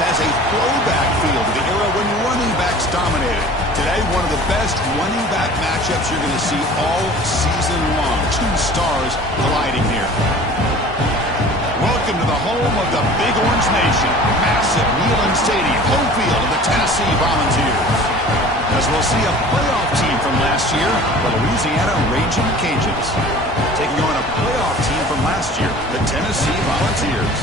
has a throwback feel to the era when running backs dominated. Today, one of the best running back matchups you're going to see all season long. Two stars colliding here. Welcome to the home of the Big Orange Nation. Massive Neyland Stadium, home field of the Tennessee Volunteers. As we'll see a playoff team from last year, the Louisiana Raging Cajuns. Taking on a playoff team from last year, the Tennessee Volunteers.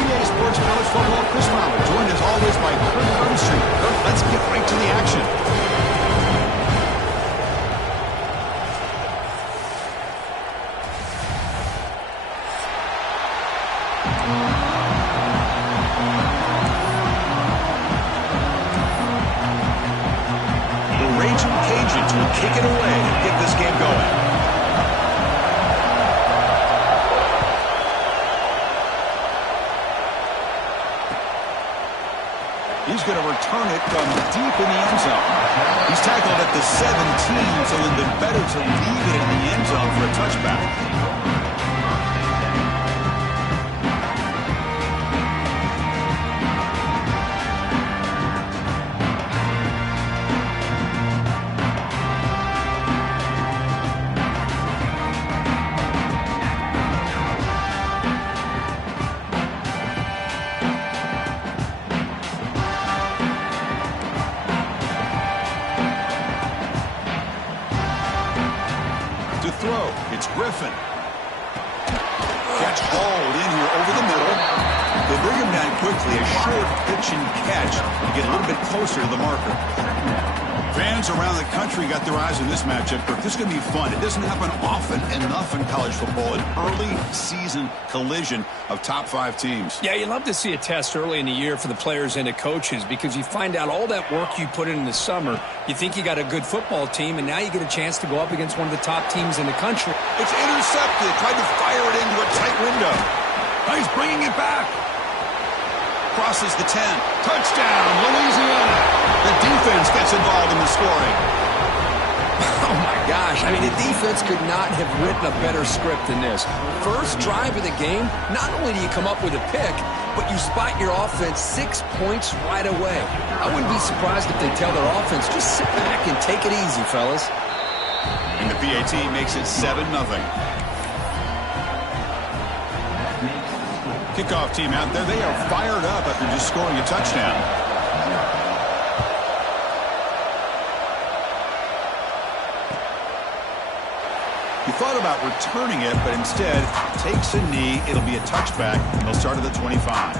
EA Sports College Football, Chris Robert, joined as always by Kurt Armstrong. Kurt, let's get right to the action. Kick it away and get this game going. He's going to return it from deep in the end zone. He's tackled at the 17, so it would have been better to leave it in the end zone for a touchback. It's Griffin. Catch hauled in here over the middle. They bring him down quickly. A short pitch and catch to get a little bit closer to the marker. Fans around the country got their eyes on this matchup. This is going to be fun. It doesn't happen often enough in college football. An early season collision of top 5 teams. Yeah, you love to see a test early in the year for the players and the coaches because you find out all that work you put in the summer. You think you got a good football team, and now you get a chance to go up against one of the top teams in the country. It's intercepted. Tried to fire it into a tight window. Now he's bringing it back. Crosses the 10. Touchdown, Louisiana. The defense gets involved in the scoring. Oh, my gosh. I mean, the defense could not have written a better script than this. First drive of the game, not only do you come up with a pick, but you spot your offense 6 points right away. I wouldn't be surprised if they tell their offense, just sit back and take it easy, fellas. And the PAT makes it 7-0. Kickoff team out there, they are fired up after just scoring a touchdown. He thought about returning it, but instead takes a knee. It'll be a touchback, and they'll start at the 25.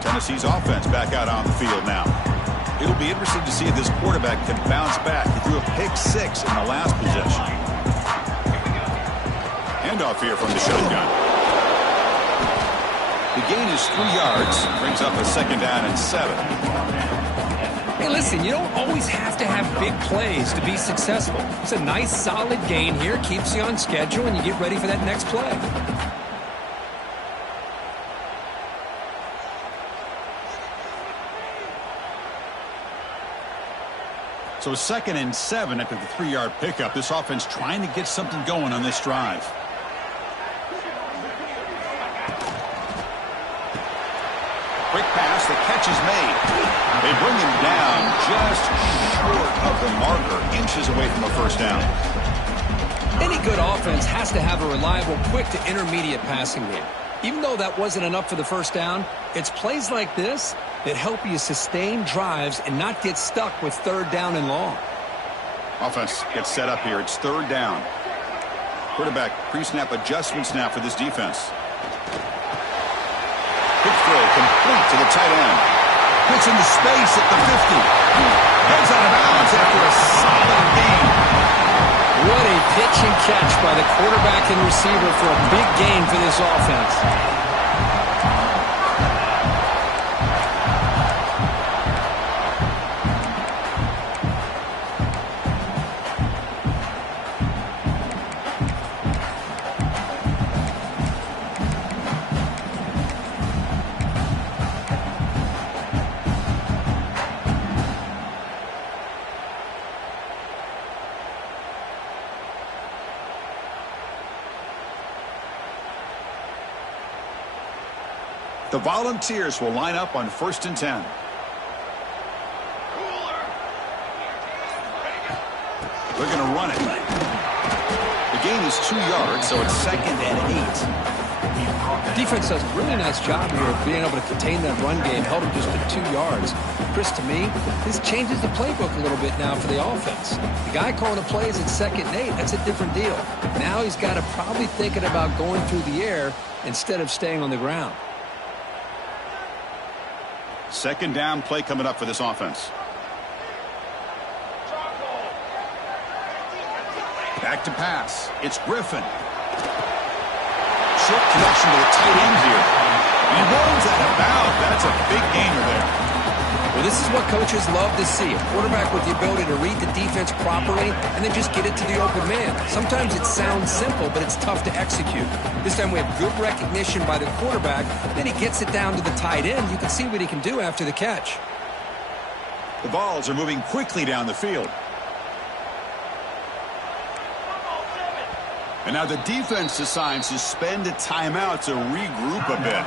Tennessee's offense back out on the field now. It'll be interesting to see if this quarterback can bounce back. He threw a pick-6 in the last possession. Handoff here from the shotgun. The gain is 3 yards. Brings up a 2nd down and 7. Hey, listen, you don't always have to have big plays to be successful. It's a nice, solid gain here. Keeps you on schedule, and you get ready for that next play. So 2nd and 7 after the 3-yard pickup. This offense trying to get something going on this drive. Quick pass. The catch is made. They bring him down just short of the marker. Inches away from a 1st down. Any good offense has to have a reliable, quick to intermediate passing game. Even though that wasn't enough for the 1st down, it's plays like this that help you sustain drives and not get stuck with 3rd down and long. Offense gets set up here. It's 3rd down. Quarterback pre-snap adjustments now for this defense. Quick throw complete to the tight end. Gets into space at the 50. Heads out of bounds after a solid gain. What a pitch and catch by the quarterback and receiver for a big gain for this offense. The Volunteers will line up on 1st and 10. They're going to run it. The gain is 2 yards, so it's 2nd and 8. Defense does a really nice job here of being able to contain that run game, held him just to 2 yards. Chris, to me, this changes the playbook a little bit now for the offense. The guy calling the plays at 2nd and 8, that's a different deal. Now he's got to probably thinking about going through the air instead of staying on the ground. 2nd down play coming up for this offense. Back to pass. It's Griffin. Short connection to the tight end here. He rolls that about. That's a big gainer there. Well, this is what coaches love to see. A quarterback with the ability to read the defense properly and then just get it to the open man. Sometimes it sounds simple, but it's tough to execute. This time we have good recognition by the quarterback. Then he gets it down to the tight end. You can see what he can do after the catch. The balls are moving quickly down the field. And now the defense decides to spend a timeout to regroup a bit.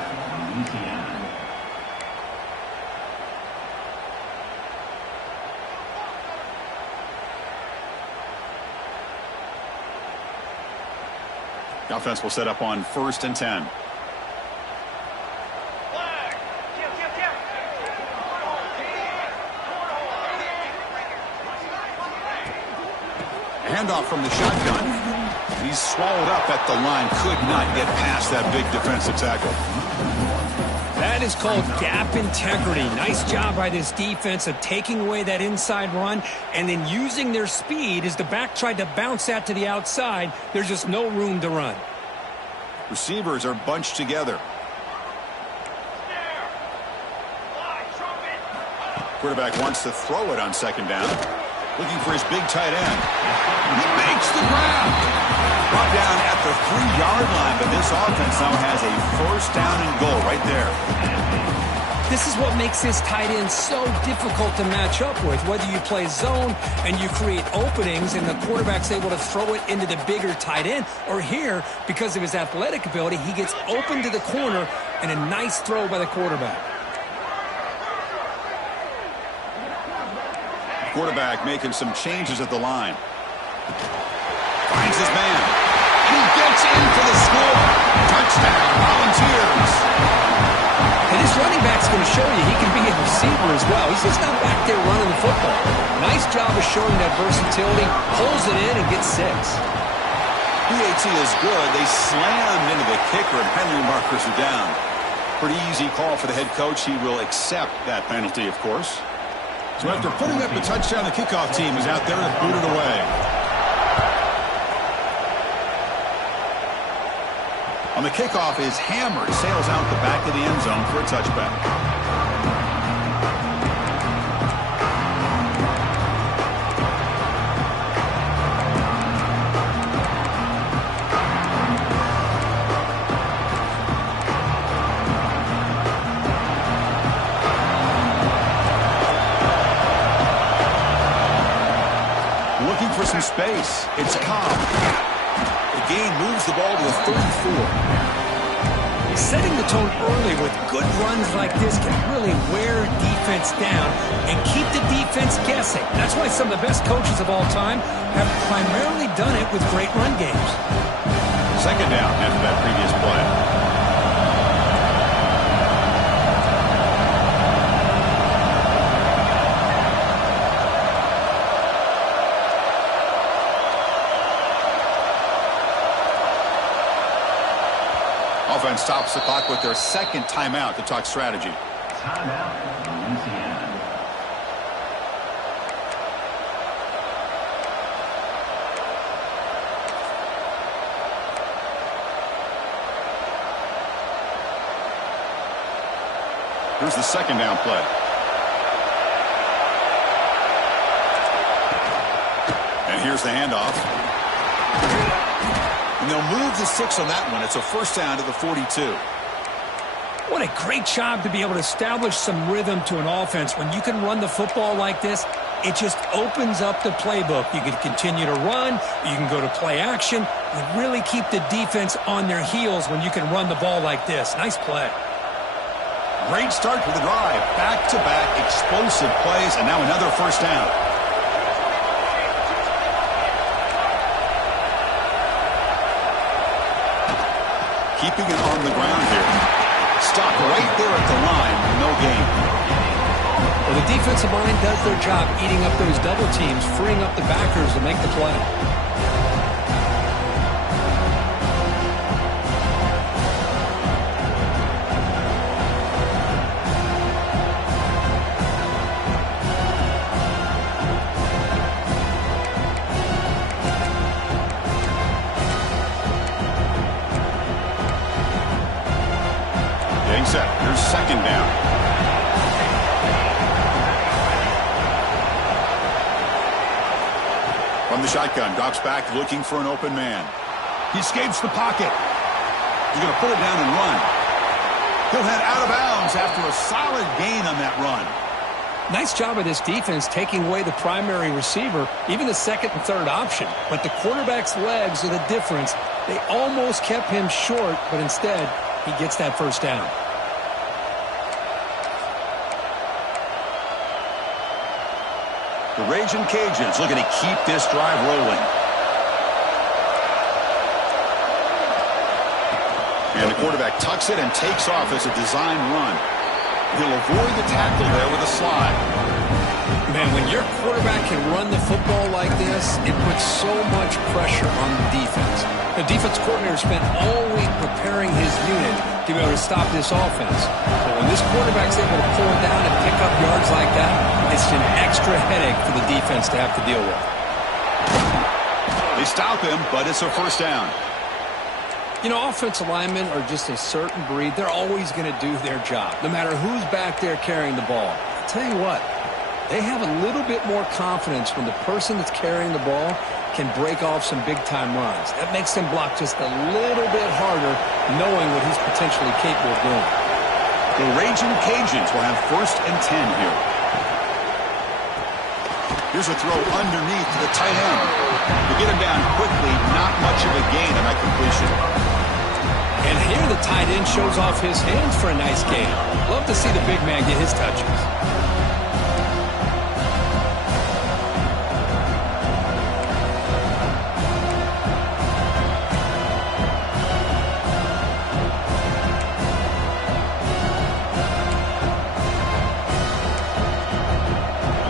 The offense will set up on 1st and 10. Handoff from the shotgun. He's swallowed up at the line. Could not get past that big defensive tackle. That is called gap integrity. Nice job by this defense of taking away that inside run and then using their speed as the back tried to bounce that to the outside. There's just no room to run. Receivers are bunched together. Quarterback wants to throw it on 2nd down. Looking for his big tight end. He makes the grab. Brought down at the 3-yard line, but this offense now has a 1st down and goal right there. This is what makes this tight end so difficult to match up with. Whether you play zone and you create openings and the quarterback's able to throw it into the bigger tight end, or here, because of his athletic ability, he gets open to the corner and a nice throw by the quarterback. Quarterback making some changes at the line. Finds his man. And he gets in for the score. Touchdown, Volunteers. And this running back's going to show you he can be a receiver as well. He's just not back there running the football. Nice job of showing that versatility. Pulls it in and gets 6. PAT is good. They slammed into the kicker, and penalty markers are down. Pretty easy call for the head coach. He will accept that penalty, of course. So after putting up the touchdown, the kickoff team is out there and booted away. On the kickoff is hammered, sails out the back of the end zone for a touchback. Looking for some space. It's Cobb. The gain moves the ball to the 34. Setting the tone early with good runs like this can really wear defense down and keep the defense guessing. That's why some of the best coaches of all time have primarily done it with great run games. 2nd down after that previous play. Offense stops the clock with their 2nd timeout to talk strategy. Timeout, Louisiana. Here's the 2nd down play. And here's the handoff. And they'll move the 6 on that one. It's a 1st down to the 42. What a great job to be able to establish some rhythm to an offense. When you can run the football like this, it just opens up the playbook. You can continue to run. You can go to play action. You really keep the defense on their heels when you can run the ball like this. Nice play. Great start to the drive. Back-to-back explosive plays, and now another 1st down. keeping it on the ground here. Stop right there at the line. No gain. Well, the defensive line does their job eating up those double teams, freeing up the backers to make the play. Getting set. Here's second down. From the shotgun, drops back looking for an open man. He escapes the pocket. He's going to put it down and run. He'll head out of bounds after a solid gain on that run. Nice job of this defense taking away the primary receiver, even the second and third option. But the quarterback's legs are the difference. They almost kept him short, but instead, he gets that first down. The Raging Cajuns looking to keep this drive rolling. And the quarterback tucks it and takes off as a design run. He'll avoid the tackle there with a slide. Man, when your quarterback can run the football like this, it puts so much pressure on the defense. The defense coordinator spent all week preparing his unit to be able to stop this offense. But when this quarterback's able to pull down and pick up yards like that, it's an extra headache for the defense to have to deal with. They stop him, but it's a first down. You know, offensive linemen are just a certain breed. They're always going to do their job, no matter who's back there carrying the ball. I'll tell you what, they have a little bit more confidence when the person that's carrying the ball can break off some big-time runs. That makes them block just a little bit harder, knowing what he's potentially capable of doing. The Raging Cajuns will have 1st and 10 here. Here's a throw underneath to the tight end. To get him down quickly, not much of a gain on that completion. And here the tight end shows off his hands for a nice gain. Love to see the big man get his touches.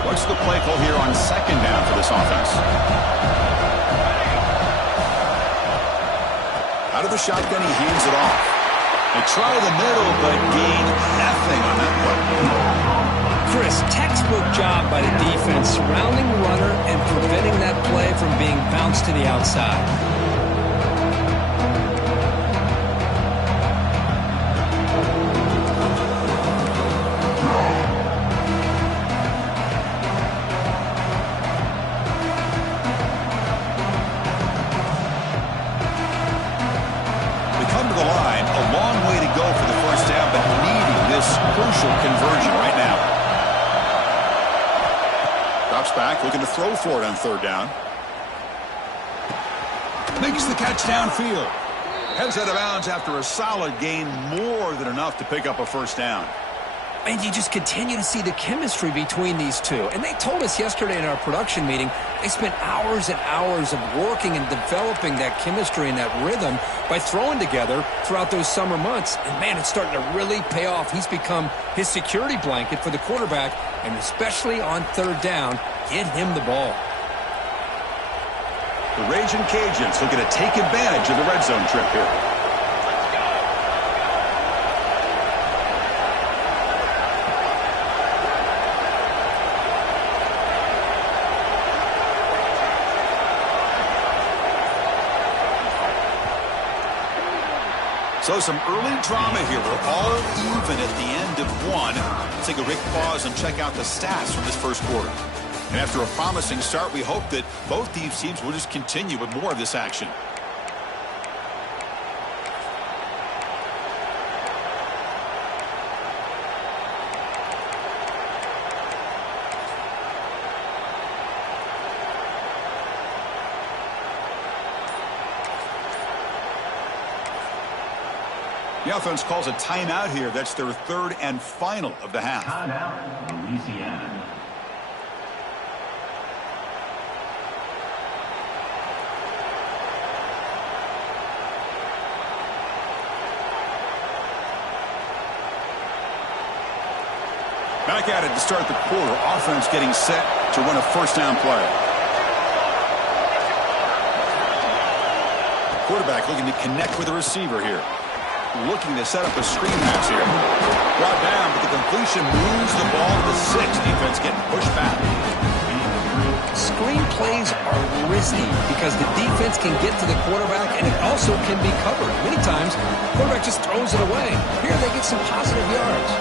What's the play call here on second down for this offense? Out of the shotgun, he hands it off. They try the middle, but gain nothing on that play. Chris, textbook job by the defense surrounding the runner and preventing that play from being bounced to the outside. Crucial conversion right now. Drops back, looking to throw for it on third down. Makes the catch downfield. Heads out of bounds after a solid gain, more than enough to pick up a first down. And you just continue to see the chemistry between these two. And they told us yesterday in our production meeting, they spent hours and hours of working and developing that chemistry and that rhythm by throwing together throughout those summer months. And, man, it's starting to really pay off. He's become his security blanket for the quarterback, and especially on third down, get him the ball. The Raging Cajuns looking to take advantage of the red zone trip here. So some early drama here. We're all even at the end of one. Let's take a quick pause and check out the stats from this first quarter. And after a promising start, we hope that both these teams will just continue with more of this action. The offense calls a timeout here. That's their third and final of the half. Timeout, Louisiana. Back at it to start the quarter. Offense getting set to run a first down play. Quarterback looking to connect with the receiver here. Looking to set up a screen pass here. Brought down, but the completion moves the ball to the 6. Defense getting pushed back. Screen plays are risky because the defense can get to the quarterback and it also can be covered. Many times, the quarterback just throws it away. Here they get some positive yards.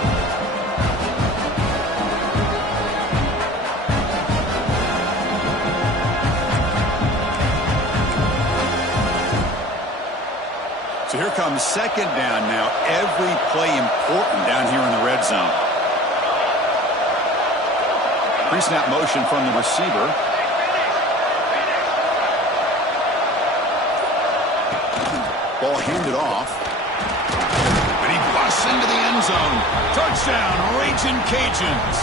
So here comes second down now. Every play important down here in the red zone. Pre-snap motion from the receiver. Ball handed off. And he busts into the end zone. Touchdown, Ragin' Cajuns.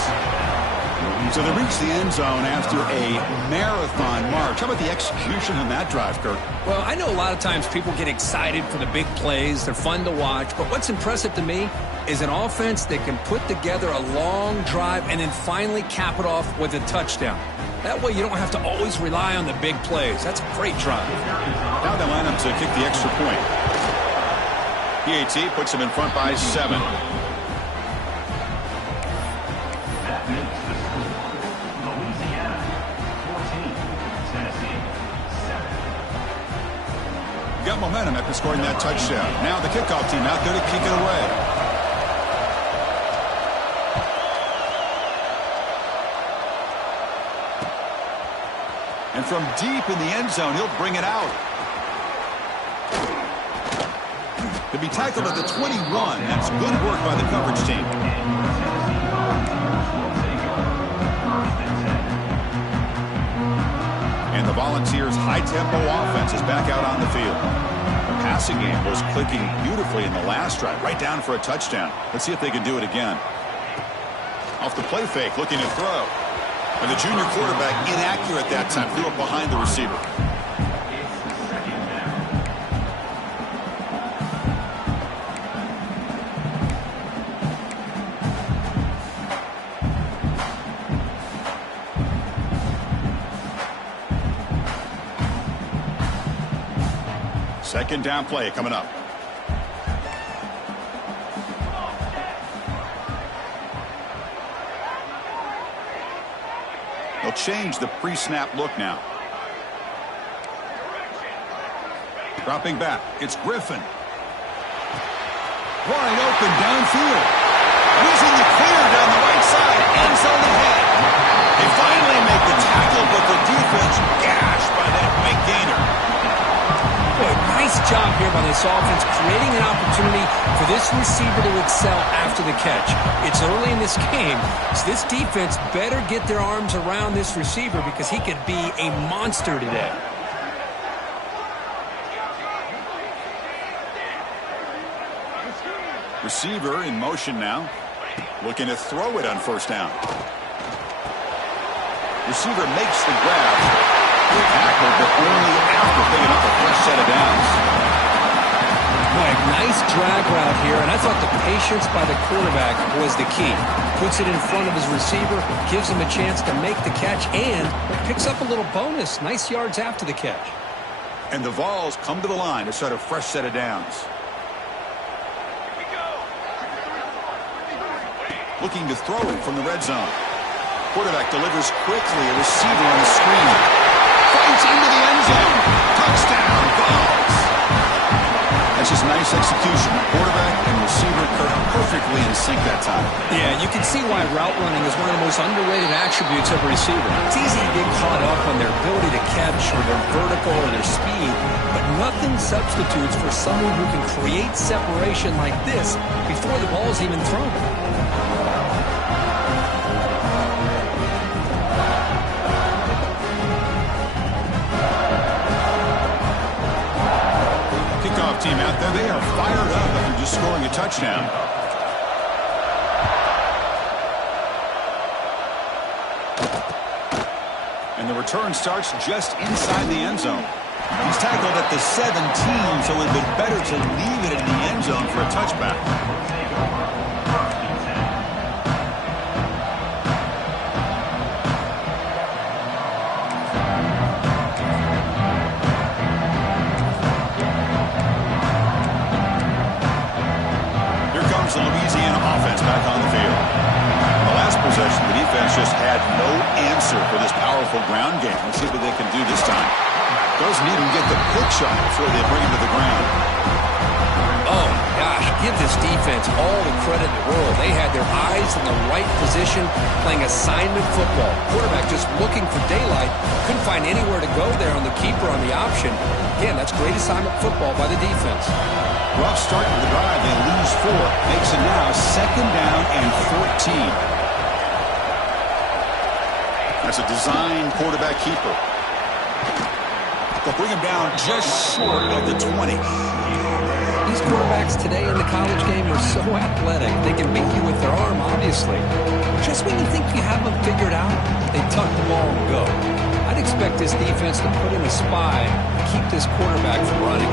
So they reach the end zone after a marathon march. How about the execution on that drive, Kirk? Well, I know a lot of times people get excited for the big plays. They're fun to watch. But what's impressive to me is an offense that can put together a long drive and then finally cap it off with a touchdown. That way you don't have to always rely on the big plays. That's a great drive. Now they line up to kick the extra point. PAT puts them in front by 7. Got momentum after scoring that touchdown. Now the kickoff team out there to kick it away. And from deep in the end zone, he'll bring it out. To be tackled at the 21. That's good work by the coverage team. And the Volunteers' high-tempo offense is back out on the field. The passing game was clicking beautifully in the last drive, right down for a touchdown. Let's see if they can do it again. Off the play fake, looking to throw. And the junior quarterback inaccurate that time, threw it behind the receiver. Second down play coming up. They'll change the pre-snap look now. Dropping back. It's Griffin. Wide open downfield. Losing the clear down the right side. End zone ahead. They finally make the tackle, but the defense gashed by that big gainer. Boy, nice job here by this offense, creating an opportunity for this receiver to excel after the catch. It's early in this game, so this defense better get their arms around this receiver because he could be a monster today. Receiver in motion now, looking to throw it on first down. Receiver makes the grab. Tackle, but only after picking up a fresh set of downs. Boy, nice drag route here, and I thought the patience by the quarterback was the key. Puts it in front of his receiver, gives him a chance to make the catch, and picks up a little bonus. Nice yards after the catch. And the Vols come to the line to start a fresh set of downs. Looking to throw it from the red zone. Quarterback delivers quickly, a receiver on the screen. Fights into the end zone. Touchdown, Vols. That's just nice execution. Quarterback and receiver perfectly in sync that time. Yeah, you can see why route running is one of the most underrated attributes of a receiver. It's easy to get caught up on their ability to catch or their vertical or their speed, but nothing substitutes for someone who can create separation like this before the ball's even thrown. Team out there, they are fired up after just scoring a touchdown. And the return starts just inside the end zone. He's tackled at the 17, so it would have been better to leave it in the end zone for a touchback. just had no answer for this powerful ground game. Let's see what they can do this time. Doesn't even get the pick shot before they bring him to the ground. Oh, my gosh. Give this defense all the credit in the world. They had their eyes in the right position playing assignment football. Quarterback just looking for daylight. Couldn't find anywhere to go there on the keeper on the option. Again, that's great assignment football by the defense. Rough start to the drive. They lose 4. Makes it now 2nd down and 14. That's a design quarterback keeper. They'll bring him down just short of the 20. These quarterbacks today in the college game are so athletic. They can beat you with their arm, obviously. Just when you think you have them figured out, they tuck the ball and go. I'd expect this defense to put in a spy to keep this quarterback from running.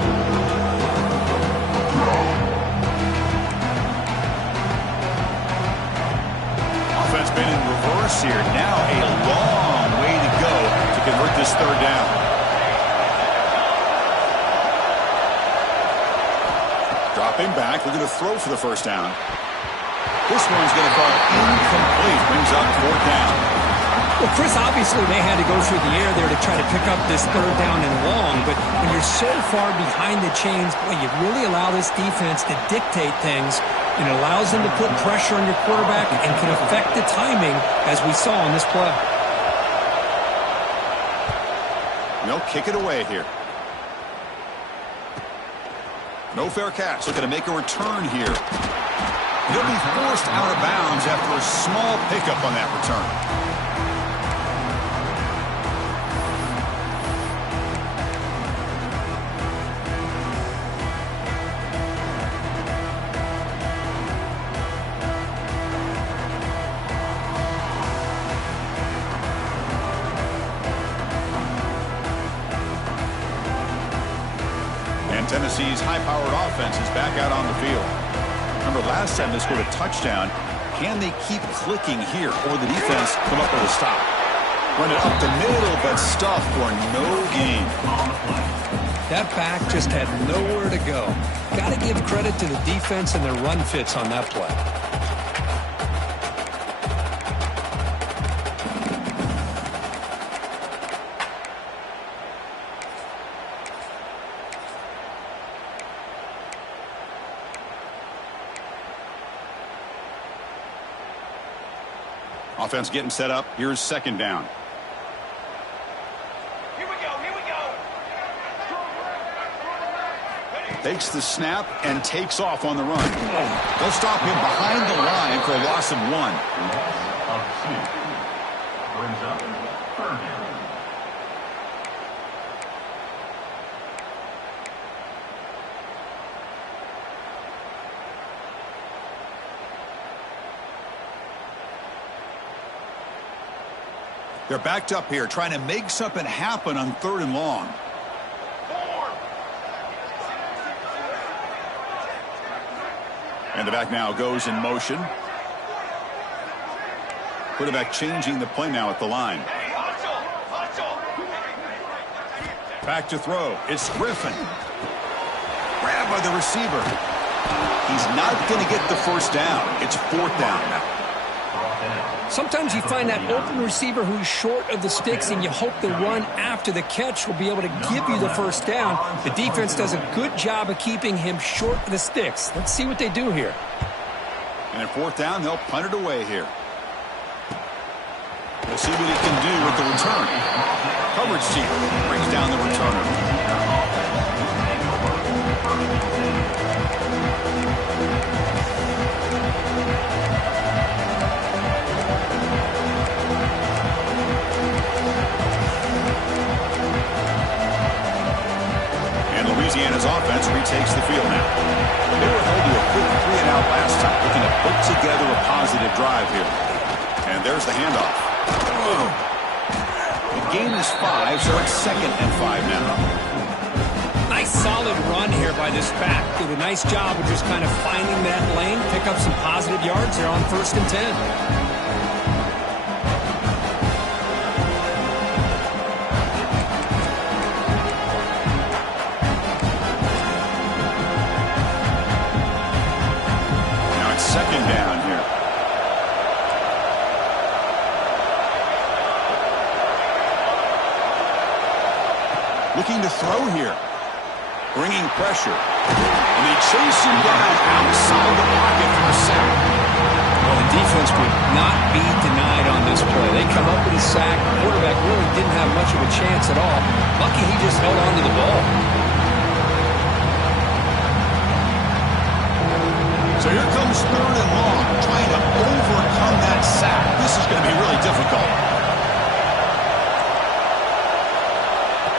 Offense been in reverse here. Now a long way to go to convert this 3rd down. Dropping back, looking to throw for the 1st down. This one's going to fall incomplete. Brings up 4th down. Well, Chris, obviously they had to go through the air there to try to pick up this 3rd down and long, but when you're so far behind the chains, boy, you really allow this defense to dictate things, and it allows them to put pressure on your quarterback and can affect the timing, as we saw on this play. They'll kick it away here. No fair catch. Looking to make a return here. He'll be forced out of bounds after a small pickup on that return. Tennessee's high-powered offense is back out on the field. Remember, last time they scored a touchdown. Can they keep clicking here, or the defense come up with a stop? Run it up the middle, but stuffed for no gain. That back just had nowhere to go. Got to give credit to the defense and their run fits on that play. Offense getting set up. Here's 2nd down. Here we go. Takes the snap and takes off on the run. They'll stop him behind the line for a loss of 1. Loss of 2. Brings up 3rd down. They're backed up here, trying to make something happen on 3rd and long. And the back now goes in motion. Quarterback changing the play now at the line. Back to throw. It's Griffin. Grabbed by the receiver. He's not going to get the 1st down. It's 4th down now. Sometimes you find that open receiver who's short of the sticks, and you hope the run after the catch will be able to give you the 1st down. The defense does a good job of keeping him short of the sticks. Let's see what they do here. And at 4th down, they'll punt it away here. We'll see what he can do with the return. Coverage team brings down the returner. Louisiana's offense retakes the field now. They were held to a quick 3-and-out last time, looking to put together a positive drive here. And there's the handoff. The gain is 5, so it's 2nd and 5 now. Nice solid run here by this back. Did a nice job of just kind of finding that lane, pick up some positive yards here on 1st and 10. to throw here. Bringing pressure. And they chase him down outside the pocket for a sack. Well, the defense would not be denied on this play. They come up with a sack. The quarterback really didn't have much of a chance at all. Lucky he just held on to the ball. So here comes 3rd and long, trying to overcome that sack. This is going to be really difficult.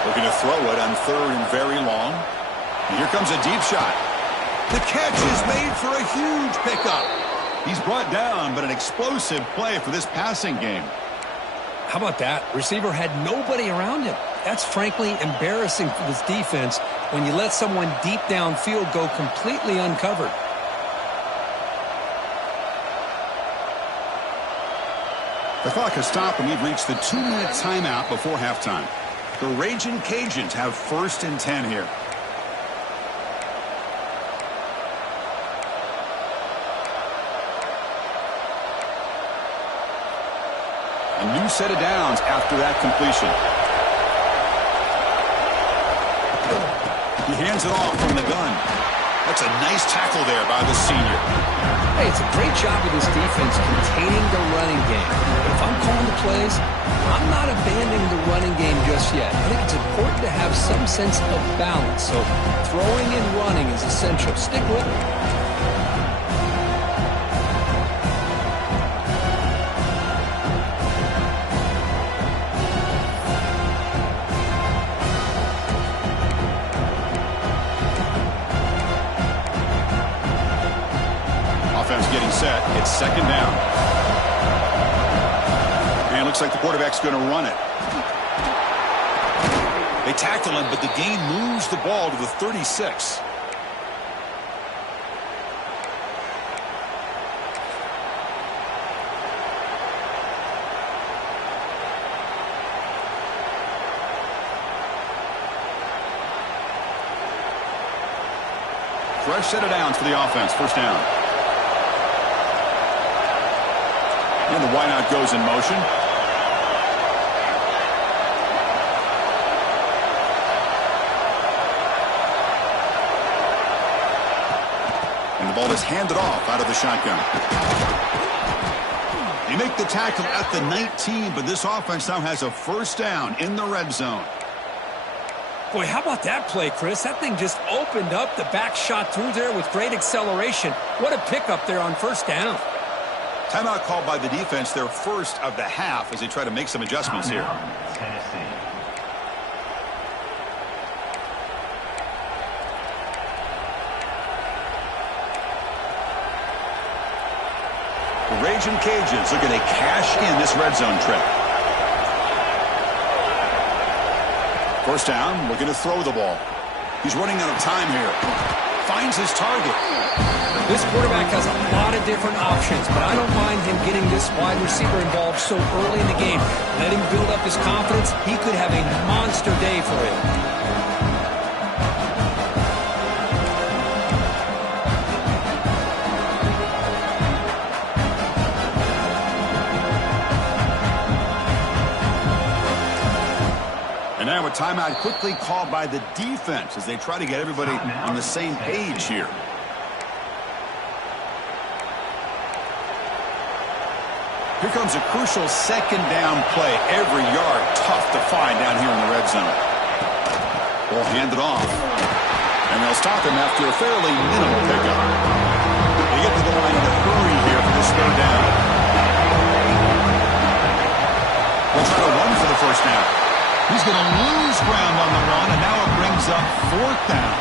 Looking to throw it on 3rd and very long. And here comes a deep shot. The catch is made for a huge pickup. He's brought down, but an explosive play for this passing game. How about that? Receiver had nobody around him. That's frankly embarrassing for this defense when you let someone deep downfield go completely uncovered. The clock has stopped, and we've reached the 2-minute timeout before halftime. The Ragin' Cajuns have 1st and 10 here. A new set of downs after that completion. He hands it off from the gun. That's a nice tackle there by the senior. Hey, it's a great job of this defense containing the running game. But if I'm calling the plays, I'm not abandoning the running game just yet. I think it's important to have some sense of balance. So throwing and running is essential. Stick with it. Getting set. It's 2nd down. And it looks like the quarterback's going to run it. They tackle him, but the gain moves the ball to the 36. Fresh set of downs for the offense. 1st down. And the wideout goes in motion. And the ball is handed off out of the shotgun. They make the tackle at the 19, but this offense now has a 1st down in the red zone. Boy, how about that play, Chris? That thing just opened up. The back shot through there with great acceleration. What a pickup there on 1st down. Timeout called by the defense, their 1st of the half, as they try to make some adjustments here. Tennessee. The Ragin' Cajuns looking to cash in this red zone trip. 1st down, looking to throw the ball. He's running out of time here. Finds his target. This quarterback has a lot of different options, but I don't mind him getting this wide receiver involved so early in the game. Let him build up his confidence. He could have a monster day for him. And now a timeout quickly called by the defense as they try to get everybody on the same page here. Here comes a crucial 2nd down play. Every yard tough to find down here in the red zone. Ball handed off. And they'll stop him after a fairly minimal pickup. They get to the line in a hurry here for this 3rd down. They'll try to run for the 1st down. He's going to lose ground on the run, and now it brings up 4th down.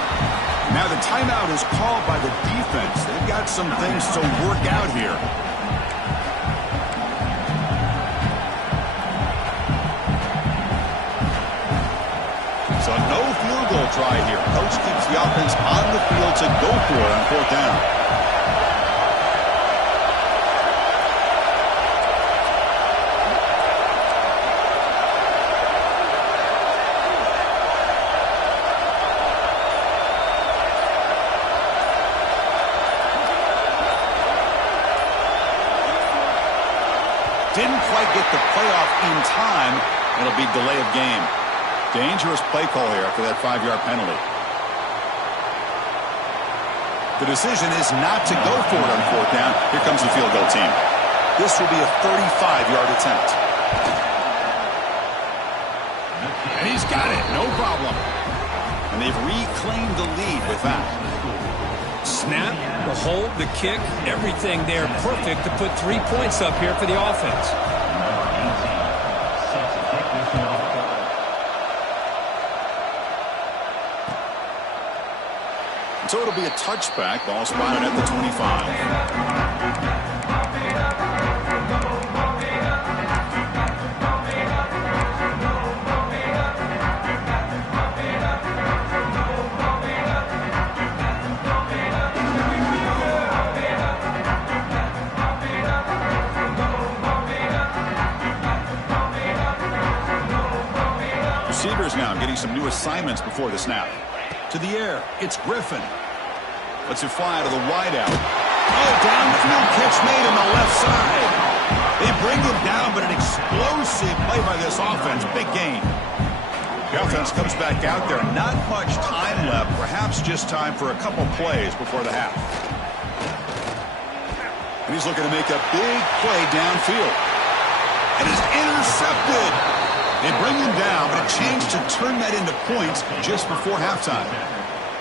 Now the timeout is called by the defense. They've got some things to work out here. So no field goal try here. Coach keeps the offense on the field to go for it on 4th down. Didn't quite get the playoff in time. It'll be delay of game. Dangerous play call here after that 5-yard penalty. The decision is not to go for it on 4th down. Here comes the field goal team. This will be a 35-yard attempt. And he's got it, no problem. And they've reclaimed the lead with that. Snap, the hold, the kick, everything there perfect to put 3 points up here for the offense. So it'll be a touchback. Ball spotted at the 25. Receivers now getting some new assignments before the snap. To the air, it's Griffin. Lets it fly to the wideout. Oh, downfield catch made on the left side. They bring him down, but an explosive play by this offense. Big gain. The offense comes back out there. Not much time left. Perhaps just time for a couple plays before the half. And he's looking to make a big play downfield. And it's intercepted. They bring him down, but a chance to turn that into points just before halftime.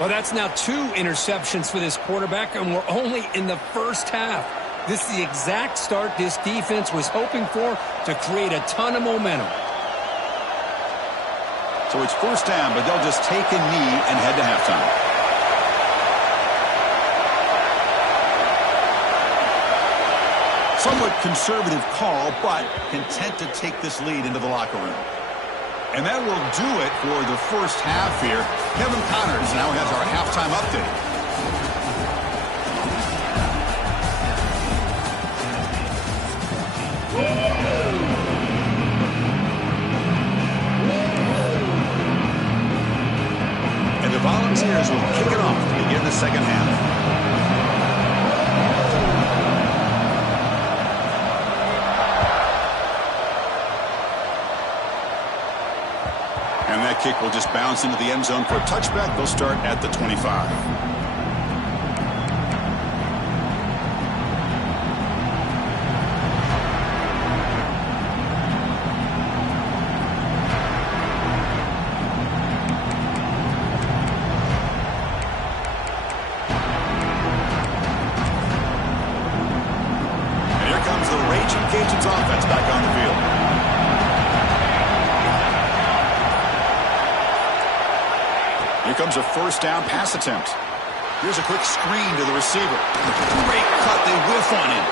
Well, that's now 2 interceptions for this quarterback, and we're only in the first half. This is the exact start this defense was hoping for to create a ton of momentum. So it's 1st down, but they'll just take a knee and head to halftime. Somewhat conservative call, but content to take this lead into the locker room. And that will do it for the first half here. Kevin Connors now has our halftime update. And the Volunteers will kick it off to begin the second half. And that kick will just bounce into the end zone for a touchback. They'll start at the 25. And here comes the Raging Cajuns offense back on the field. Here comes a 1st down pass attempt. Here's a quick screen to the receiver. Great cut. They whiff on him.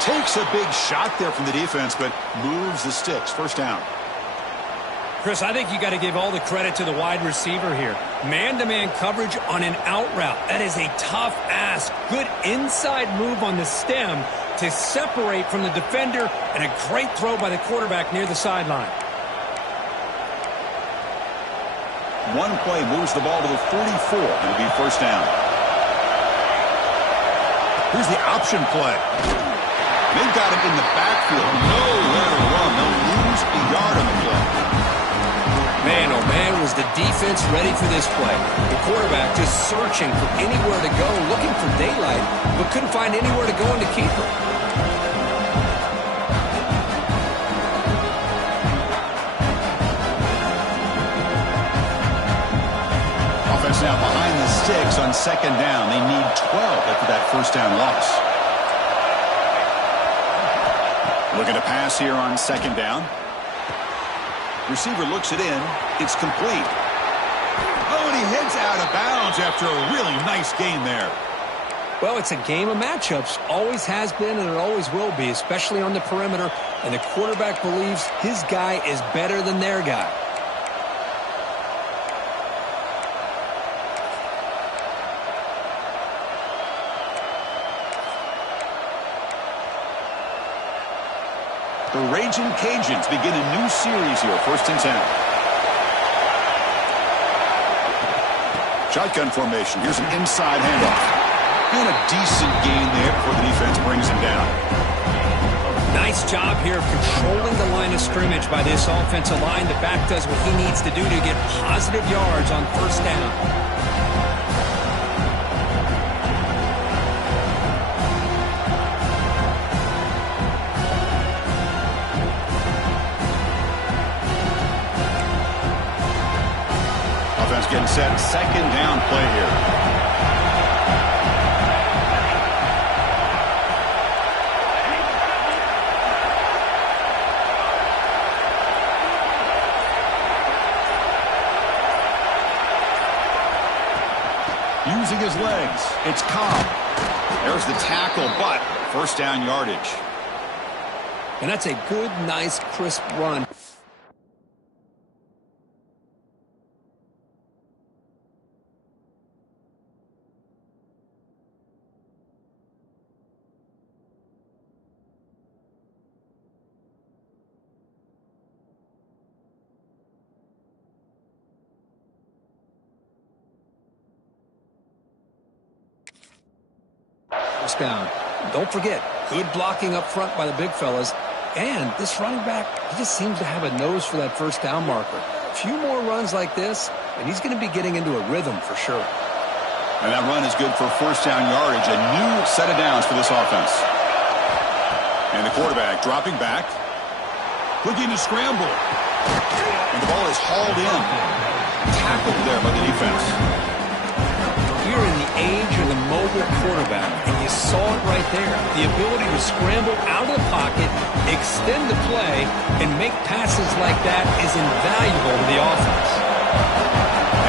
Takes a big shot there from the defense, but moves the sticks. 1st down. Chris, I think you got to give all the credit to the wide receiver here. Man-to-man coverage on an out route. That is a tough ask. Good inside move on the stem to separate from the defender, and a great throw by the quarterback near the sideline. One play moves the ball to the 44. It'll be 1st down. Here's the option play. They've got him in the backfield. Nowhere to run. They'll lose a yard on the play. Man, oh man, was the defense ready for this play. The quarterback just searching for anywhere to go, looking for daylight, but couldn't find anywhere to go in the keeper. Offense now behind the sticks on 2nd down. They need 12 after that 1st down loss. Looking to pass here on 2nd down. Receiver looks it in. It's complete. Oh, and he heads out of bounds after a really nice gain there. Well, it's a game of matchups. Always has been, and it always will be, especially on the perimeter. And the quarterback believes his guy is better than their guy. The Raging Cajuns begin a new series here, 1st and 10. Shotgun formation. Here's an inside handoff. And a decent gain there before the defense brings him down. Nice job here of controlling the line of scrimmage by this offensive line. The back does what he needs to do to get positive yards on first down. Offense getting set. Second down play here. Using his legs, it's Cobb. There's the tackle, but first down yardage. And that's a good, nice, crisp run. Down. Don't forget, good blocking up front by the big fellas. And this running back, he just seems to have a nose for that first down marker. A few more runs like this, and he's going to be getting into a rhythm for sure. And that run is good for first down yardage. A new set of downs for this offense. And the quarterback dropping back. Looking to scramble. And the ball is hauled in. Tackled there by the defense. We're in the age of the mobile quarterback, and you saw it right there. The ability to scramble out of the pocket, extend the play, and make passes like that is invaluable to the offense.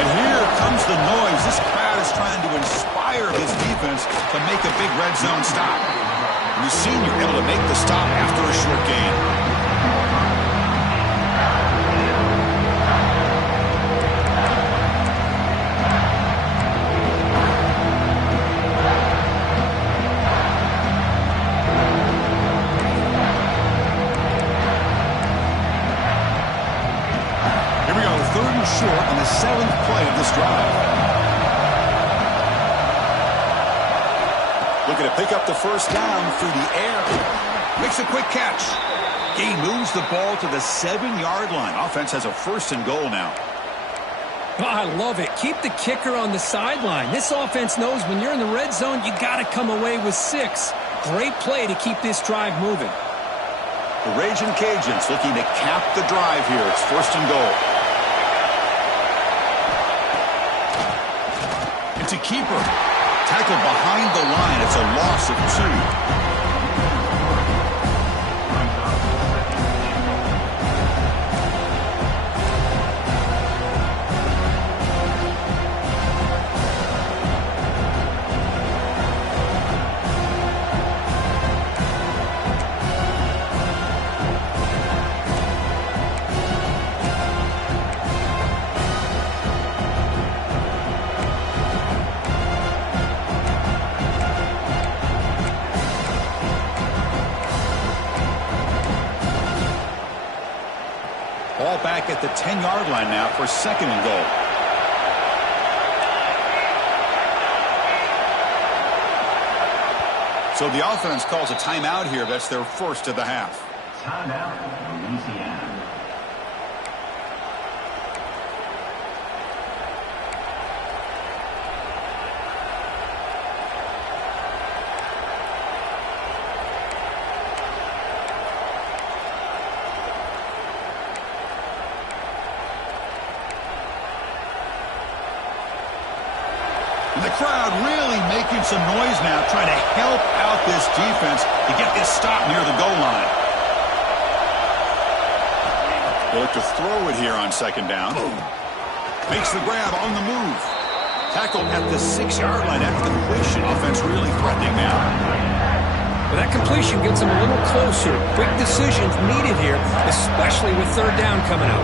And here comes the noise. This crowd is trying to inspire this defense to make a big red zone stop. And the senior able to make the stop after a short gain. Short on the 7th play of this drive. Looking to pick up the first down through the air. Makes a quick catch. He moves the ball to the 7-yard line. Offense has a first and goal now. Oh, I love it. Keep the kicker on the sideline. This offense knows when you're in the red zone, you got to come away with 6. Great play to keep this drive moving. The Raging Cajuns looking to cap the drive here. It's first and goal. It's a keeper. Tackled behind the line. It's a loss of 2. Ball back at the 10-yard line now for second and goal. So the offense calls a timeout here. That's their first of the half. Timeout, Louisiana. And the crowd really making some noise now, trying to help out this defense to get this stop near the goal line. They look to throw it here on second down. Makes the grab on the move. Tackled at the 6-yard line after the completion. Offense really threatening now. Well, that completion gets them a little closer. Quick decisions needed here, especially with third down coming up.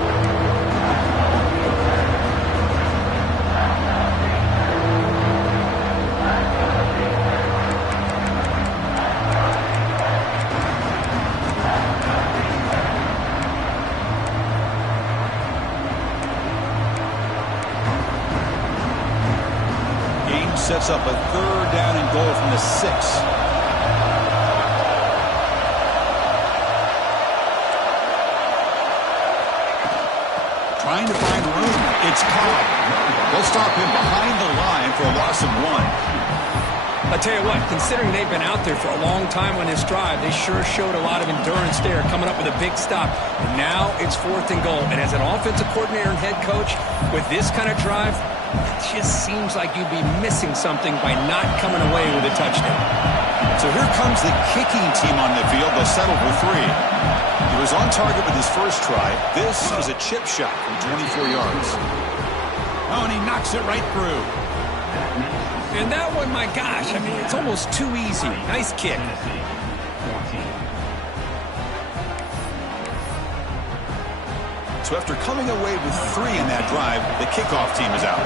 Sets up a third down and goal from the 6. trying to find room. It's caught. They'll stop him behind the line for a loss of 1. I tell you what, considering they've been out there for a long time on this drive, they sure showed a lot of endurance there, coming up with a big stop. And now it's 4th and goal. And as an offensive coordinator and head coach, with this kind of drive, it just seems like you'd be missing something by not coming away with a touchdown. So here comes the kicking team on the field. They'll settle for 3. He was on target with his first try. This is a chip shot from 24 yards. Oh, and he knocks it right through. And that one, my gosh, I mean, it's almost too easy. Nice kick. So after coming away with 3 in that drive, the kickoff team is out.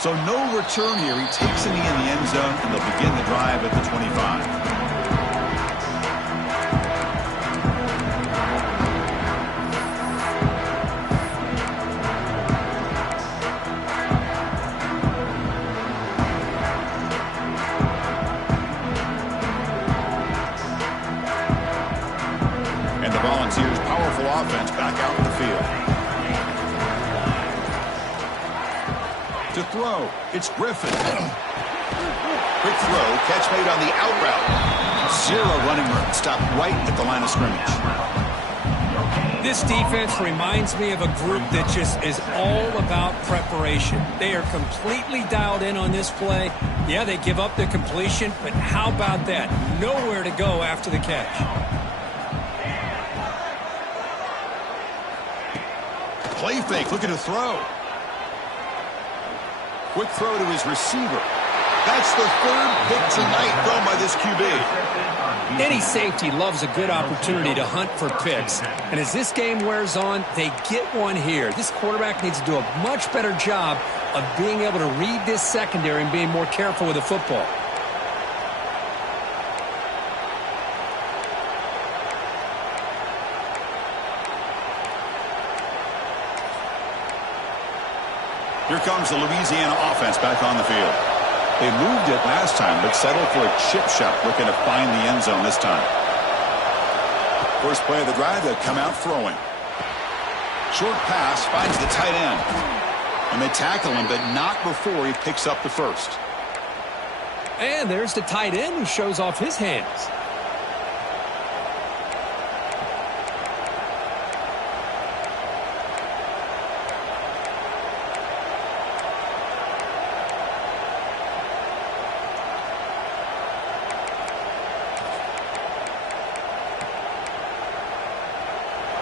So no return here. He takes a knee in the end zone, and they'll begin the drive at the 25. Volunteers' powerful offense back out in the field. To throw, it's Griffin. Quick throw, catch made on the out route. 0 running room, stopped right at the line of scrimmage. This defense reminds me of a group that just is all about preparation. They are completely dialed in on this play. Yeah, they give up the completion, but how about that? Nowhere to go after the catch. Play fake, looking to throw. Quick throw to his receiver. That's the 3rd pick tonight thrown by this QB. Any safety loves a good opportunity to hunt for picks. And as this game wears on, they get one here. This quarterback needs to do a much better job of being able to read this secondary and being more careful with the football. Here comes the Louisiana offense back on the field. They moved it last time, but settled for a chip shot, looking to find the end zone this time. First play of the drive, they'll come out throwing. Short pass finds the tight end. And they tackle him, but not before he picks up the first. And there's the tight end who shows off his hands.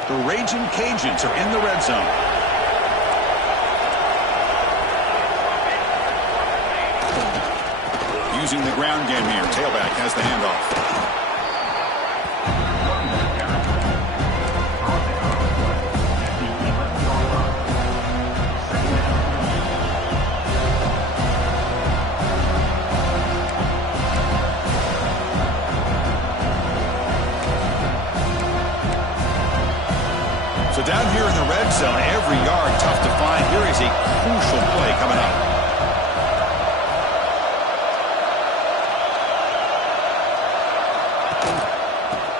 The Raging Cajuns are in the red zone. Using the ground game here. Tailback has the handoff. So down here in the red zone, every yard tough to find. Here is a crucial play coming up.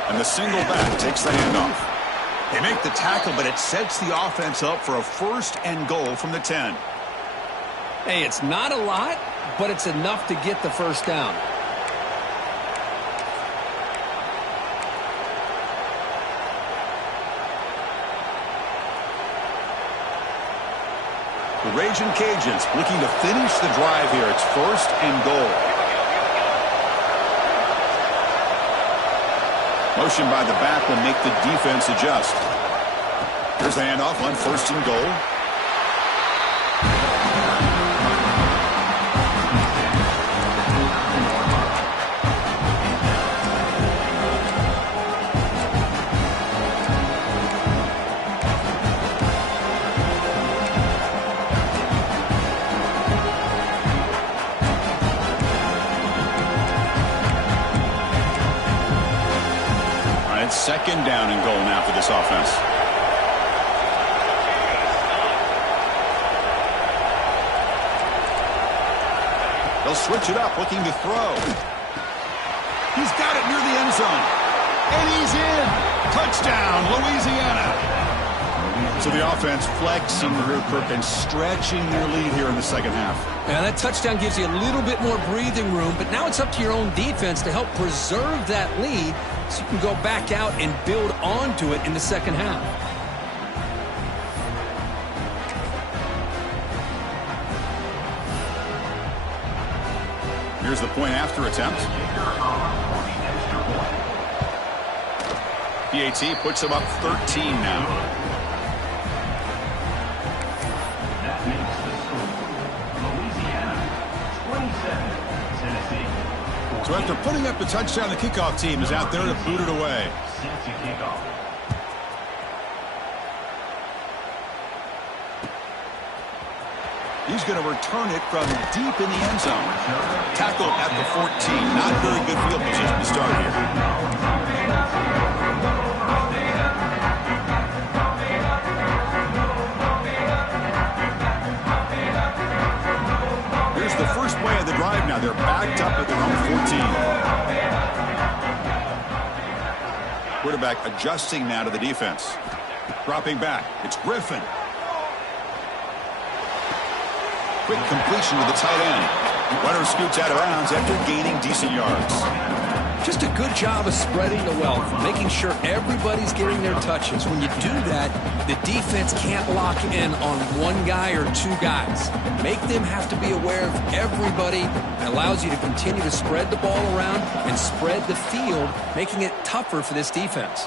And the single back takes the handoff. They make the tackle, but it sets the offense up for a 1st and goal from the 10. Hey, it's not a lot, but it's enough to get the first down. The Raging Cajuns looking to finish the drive here. It's 1st and goal. Motion by the back will make the defense adjust. Here's the handoff on 1st and goal. Second down and goal now for this offense. They'll switch it up, looking to throw. He's got it near the end zone. And he's in. Touchdown, Louisiana. So the offense flexing the rear crook and stretching their lead here in the second half. Yeah, that touchdown gives you a little bit more breathing room, but now it's up to your own defense to help preserve that lead so you can go back out and build onto it in the second half. Here's the point after attempt. PAT puts him up 13 now. So after putting up the touchdown, the kickoff team is out there to boot it away. He's going to return it from deep in the end zone. Tackle at the 14. Not very good field position to start here. Here's the first play of the drive now. They're backed up at their own 14. Quarterback adjusting now to the defense. Dropping back. It's Griffin. Quick completion to the tight end. Runner scoots out of bounds after gaining decent yards. Just a good job of spreading the wealth, making sure everybody's getting their touches. When you do that, the defense can't lock in on one guy or two guys. Make them have to be aware of everybody. It allows you to continue to spread the ball around and spread the field, making it tougher for this defense.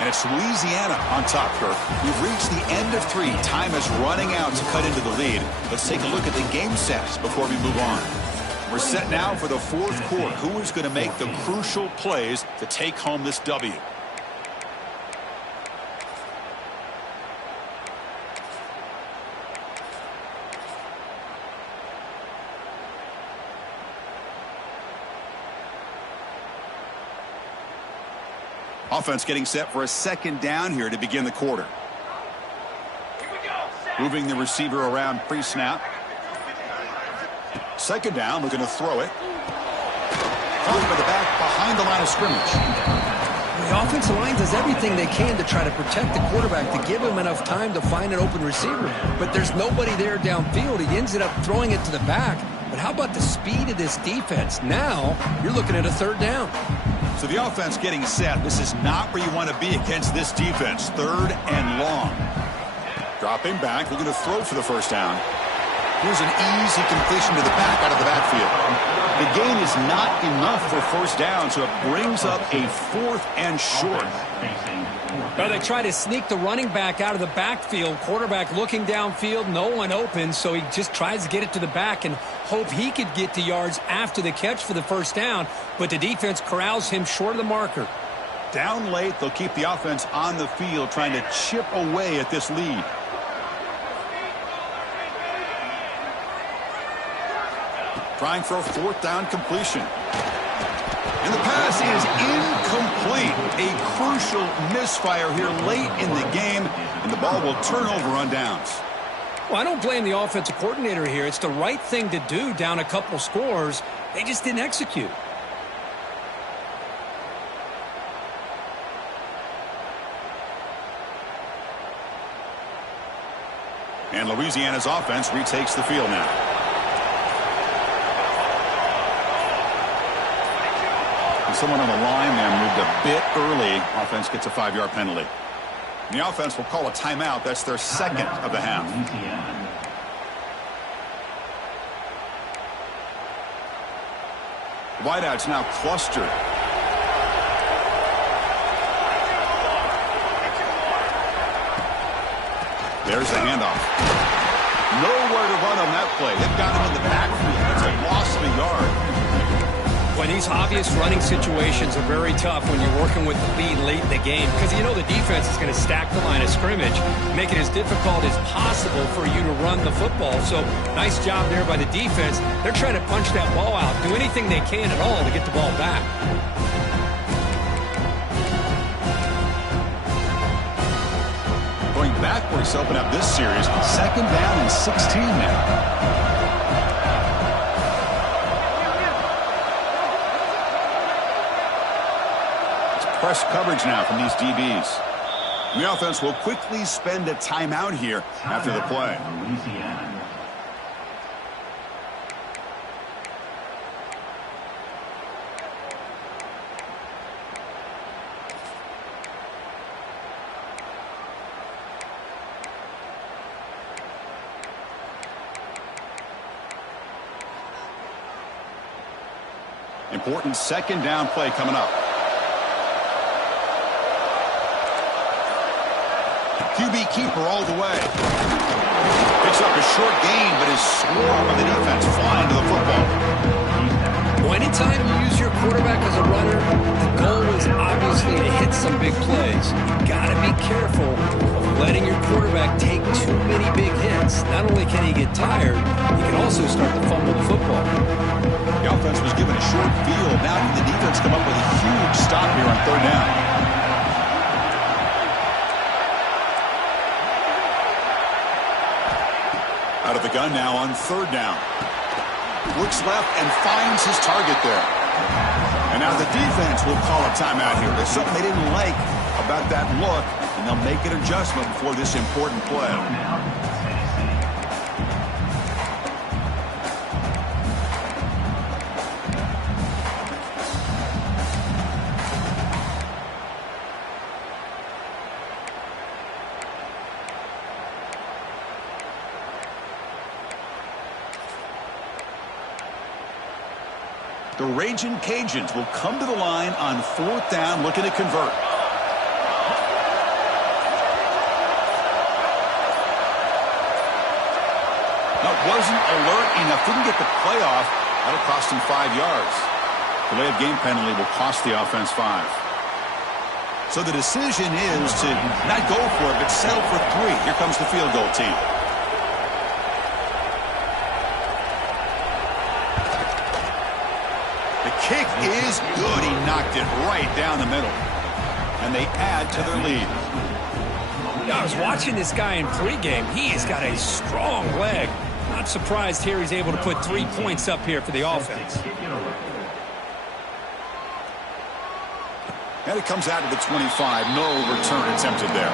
And it's Louisiana on top, Kirk. We've reached the end of 3. Time is running out to cut into the lead. Let's take a look at the game sets before we move on. We're set now for the fourth quarter. Who is going to make the crucial plays to take home this W? Offense getting set for a second down here to begin the quarter. Moving the receiver around pre-snap. Second down, looking to throw it. Caught by the back behind the line of scrimmage. The offensive line does everything they can to try to protect the quarterback, to give him enough time to find an open receiver. But there's nobody there downfield. He ends up throwing it to the back. But how about the speed of this defense? Now you're looking at a third down. So the offense getting set. This is not where you want to be against this defense. Third and long. Dropping back, looking to throw for the first down. Here's an easy completion to the back out of the backfield. The gain is not enough for first down, so it brings up a 4th and short. Well, they try to sneak the running back out of the backfield. Quarterback looking downfield, no one open, so he just tries to get it to the back and hope he could get to yards after the catch for the first down, but the defense corrals him short of the marker. Down late, they'll keep the offense on the field trying to chip away at this lead. Trying for a 4th down completion. And the pass is incomplete. A crucial misfire here late in the game, and the ball will turn over on downs. Well, I don't blame the offensive coordinator here. It's the right thing to do down a couple scores. They just didn't execute. And Louisiana's offense retakes the field now. Someone on the line there moved a bit early. Offense gets a 5-yard penalty. And the offense will call a timeout. That's their second of the half. Wideouts now clustered. There's the handoff. Nowhere to run on that play. They've got him in the backfield. It's a loss of a yard. Well, these obvious running situations are very tough when you're working with the lead late in the game because you know the defense is going to stack the line of scrimmage, make it as difficult as possible for you to run the football. So nice job there by the defense. They're trying to punch that ball out, do anything they can at all to get the ball back. Going backwards to open up this series. Second down and 16 now. press coverage now from these DBs. The offense will quickly spend a timeout here after the play. Louisiana. Important second down play coming up. QB keeper all the way. Picks up a short gain, but is swarmed by the defense flying to the football. Well, anytime you use your quarterback as a runner, the goal is obviously to hit some big plays. You got to be careful of letting your quarterback take too many big hits. Not only can he get tired, he can also start to fumble the football. The offense was given a short field. Now can the defense come up with a huge stop here on third down? Out of the gun now on third down. Looks left and finds his target there. And now the defense will call a timeout here. There's something they didn't like about that look, and they'll make an adjustment before this important play. The Ragin' Cajuns will come to the line on fourth down, looking to convert. That wasn't alert enough. Didn't get the play off. That'll cost him 5 yards. Delay of game penalty will cost the offense 5. So the decision is to not go for it, but settle for 3. Here comes the field goal team. Kick is good. He knocked it right down the middle. And they add to their lead. I was watching this guy in pregame. He has got a strong leg. Not surprised here he's able to put 3 points up here for the offense. And it comes out to the 25. No return attempted there.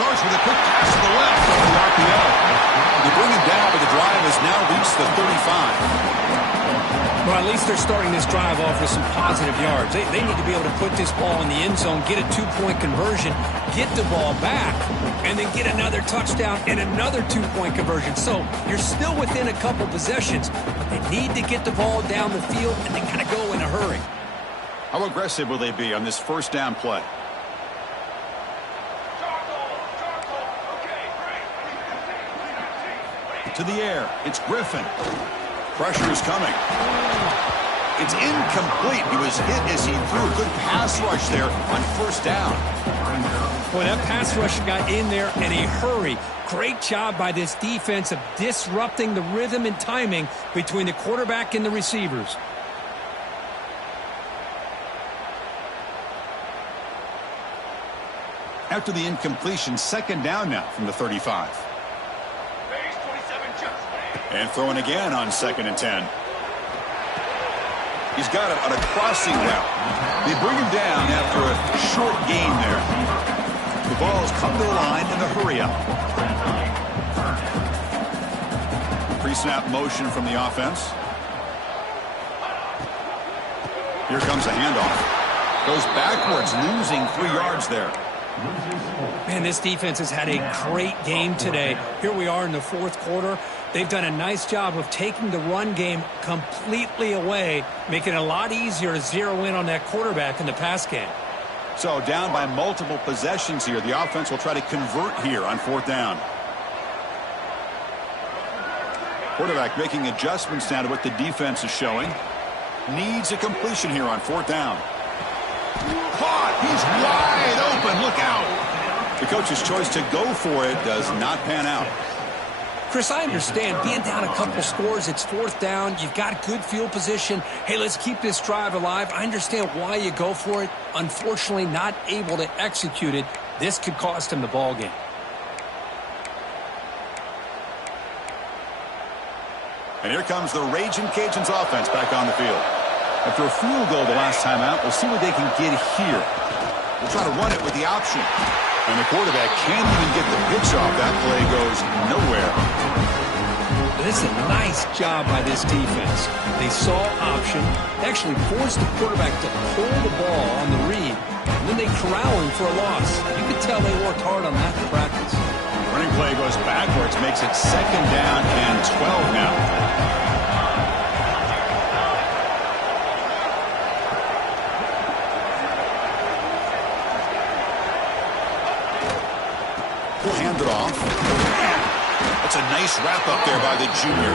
Starts with a quick pass to the left on the RPO. They bring him down, but the drive has now reached the 35. Well, at least they're starting this drive off with some positive yards. They need to be able to put this ball in the end zone, get a 2-point conversion, get the ball back, and then get another touchdown and another 2-point conversion. So you're still within a couple possessions. They need to get the ball down the field, and they got to go in a hurry. How aggressive will they be on this first down play? To the air. It's Griffin. Pressure is coming. It's incomplete. He was hit as he threw a good pass rush there on first down. Boy, that pass rush got in there in a hurry. Great job by this defense of disrupting the rhythm and timing between the quarterback and the receivers. After the incompletion, second down now from the 35. And throwing again on 2nd and 10. He's got it on a crossing route. They bring him down after a short gain there. The ball's come to the line in the hurry up. Pre-snap motion from the offense. Here comes a handoff. Goes backwards, losing 3 yards there. Man, this defense has had a great game today. Here we are in the fourth quarter. They've done a nice job of taking the run game completely away, making it a lot easier to zero in on that quarterback in the pass game. So down by multiple possessions here. The offense will try to convert here on fourth down. Quarterback making adjustments now to what the defense is showing. Needs a completion here on fourth down. Caught. He's wide open. Look out. The coach's choice to go for it does not pan out. Chris, I understand being down a couple scores, it's fourth down, you've got good field position. Hey, let's keep this drive alive. I understand why you go for it. Unfortunately, not able to execute it. This could cost him the ball game. And here comes the Raging Cajuns offense back on the field. After a field goal the last time out, we'll see what they can get here. We'll try to run it with the option. And the quarterback can't even get the pitch off. That play goes nowhere. This is a nice job by this defense. They saw option, actually forced the quarterback to pull the ball on the read, and then they corral him for a loss. You could tell they worked hard on that in practice. Running play goes backwards, makes it 2nd down and 12 now. He'll hand it off. That's a nice wrap up there by the junior.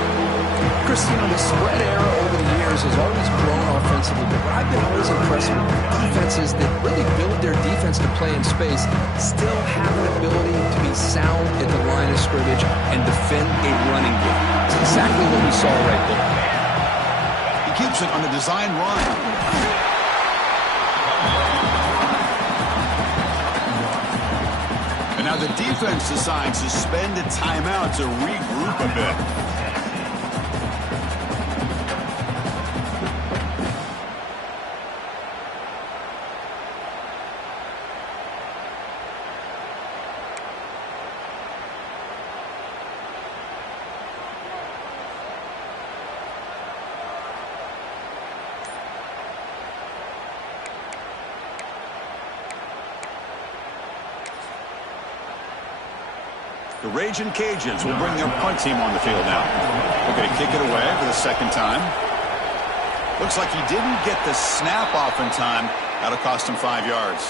Chris, the spread era over the years has always grown offensively, but what I've been always impressed with defenses that really build their defense to play in space still have an ability to be sound at the line of scrimmage and defend a running game. It's exactly what we saw right there. He keeps it on a design run. And now the defense decides to spend a timeout to regroup a bit. The Raging Cajuns will bring their punt team on the field now. They're going to kick it away for the 2nd time. Looks like he didn't get the snap off in time. That'll cost him 5 yards.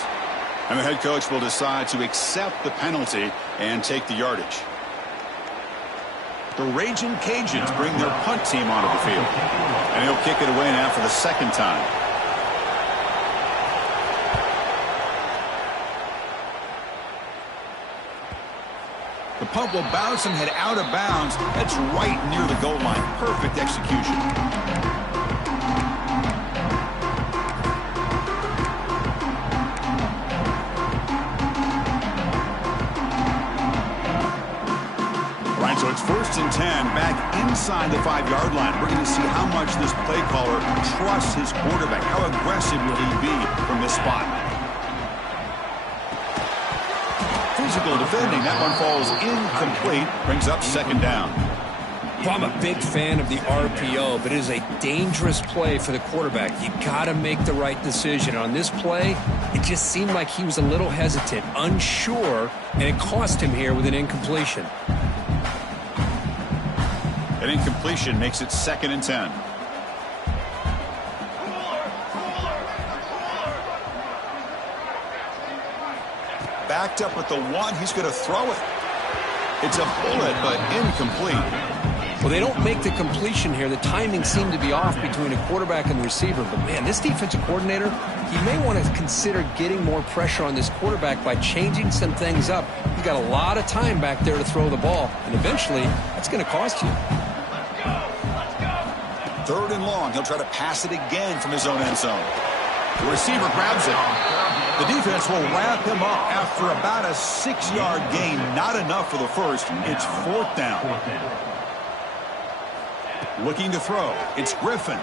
And the head coach will decide to accept the penalty and take the yardage. The Raging Cajuns bring their punt team onto the field. And he'll kick it away now for the 2nd time. The punt will bounce and head out of bounds. That's right near the goal line. Perfect execution. All right, so it's 1st and 10, back inside the 5-yard line. We're going to see how much this play caller trusts his quarterback. How aggressive will he be from this spot? Physical defending. That one falls incomplete. Brings up 2nd down. Well, I'm a big fan of the RPO, but it is a dangerous play for the quarterback. You got to make the right decision. On this play, it just seemed like he was a little hesitant, unsure, and it cost him here with an incompletion. An incompletion makes it 2nd and 10. Backed up at the 1. He's going to throw it. It's a bullet, but incomplete. Well, they don't make the completion here. The timing seemed to be off between a quarterback and the receiver. But, man, this defensive coordinator, he may want to consider getting more pressure on this quarterback by changing some things up. He's got a lot of time back there to throw the ball, and eventually that's going to cost you. 3rd and long. He'll try to pass it again from his own end zone. The receiver grabs it. The defense will wrap him up after about a 6-yard gain. Not enough for the first. It's 4th down. Looking to throw. It's Griffin.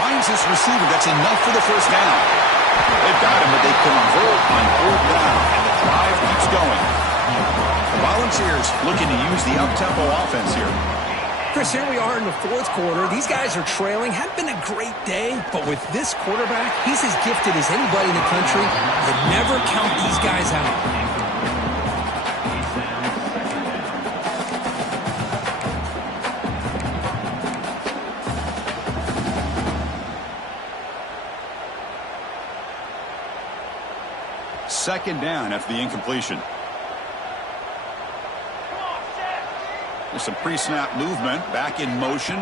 Finds his receiver. That's enough for the first down. They've got him, but they convert on 4th down. And the drive keeps going. The Volunteers looking to use the up-tempo offense here. Chris, here we are in the 4th quarter. These guys are trailing. Hadn't been a great day, but with this quarterback, he's as gifted as anybody in the country. You never count these guys out. Second down after the incompletion. There's some pre-snap movement, back in motion.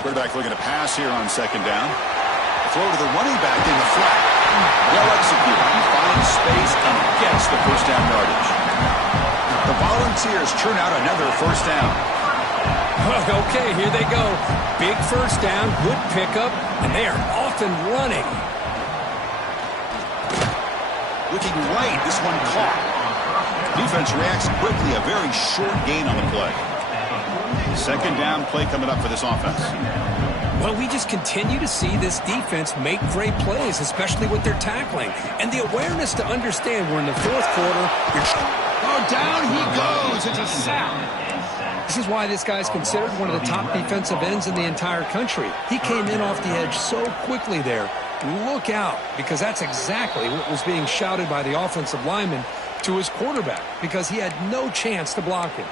Quarterback looking to pass here on 2nd down. Throw to the running back in the flat. Well executed. He finds space and gets the first down yardage. The Volunteers churn out another first down. Okay, here they go. Big first down, good pickup, and they are off and running. Looking right, this one caught. Defense reacts quickly, a very short gain on the play. Second down play coming up for this offense. Well, we just continue to see this defense make great plays, especially with their tackling. And the awareness to understand we're in the fourth quarter. Oh, down he goes. It's a sack. This is why this guy's considered one of the top defensive ends in the entire country. He came in off the edge so quickly there. Look out, because that's exactly what was being shouted by the offensive lineman to his quarterback, because he had no chance to block him.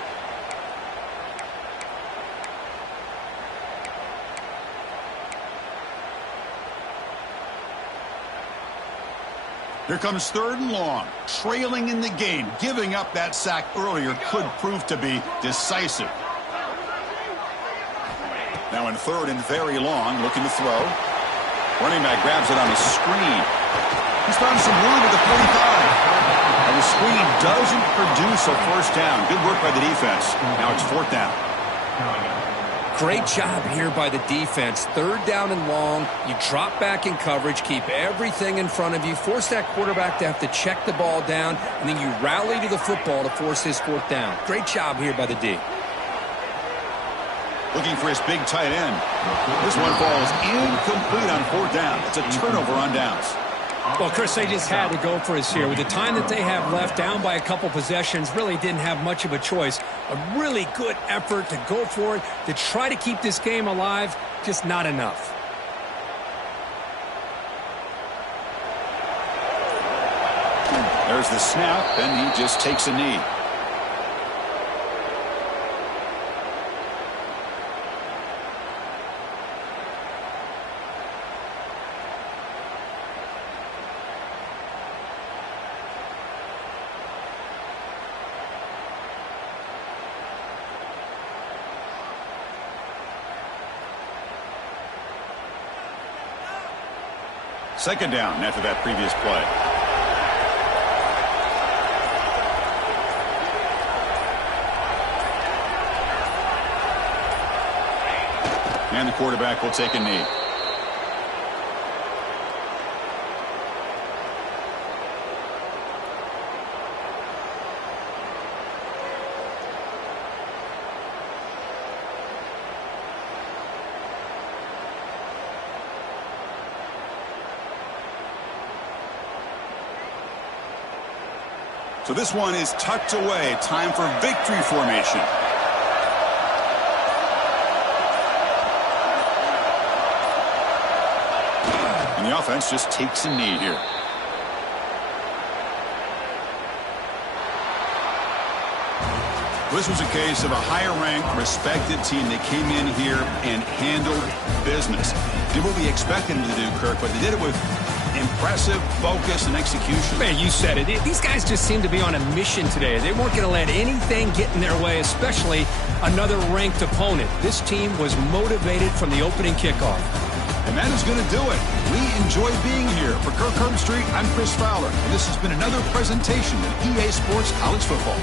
Here comes third and long. Trailing in the game. Giving up that sack earlier could prove to be decisive. Now in third and very long, looking to throw. Running back grabs it on a screen. He's found some room at the 45. And the screen doesn't produce a first down. Good work by the defense. Now it's fourth down. Great job here by the defense. Third down and long. You drop back in coverage, keep everything in front of you, force that quarterback to have to check the ball down, and then you rally to the football to force his fourth down. Great job here by the D. Looking for his big tight end. This one falls incomplete on fourth down. It's a turnover on downs. Well, Chris, they just had to go for us here. With the time that they have left, down by a couple possessions, really didn't have much of a choice. A really good effort to go for it, to try to keep this game alive, just not enough. There's the snap, and he just takes a knee. Second down after that previous play. And the quarterback will take a knee. So this one is tucked away. Time for victory formation. And the offense just takes a knee here. This was a case of a higher-ranked, respected team that came in here and handled business. Did what we expected them to do, Kirk, but they did it with impressive focus and execution. Man, you said it. These guys just seem to be on a mission today. They weren't going to let anything get in their way, especially another ranked opponent. This team was motivated from the opening kickoff. And that is going to do it. We enjoy being here. For Kirk Herbstreit, I'm Chris Fowler. And this has been another presentation of EA Sports College Football.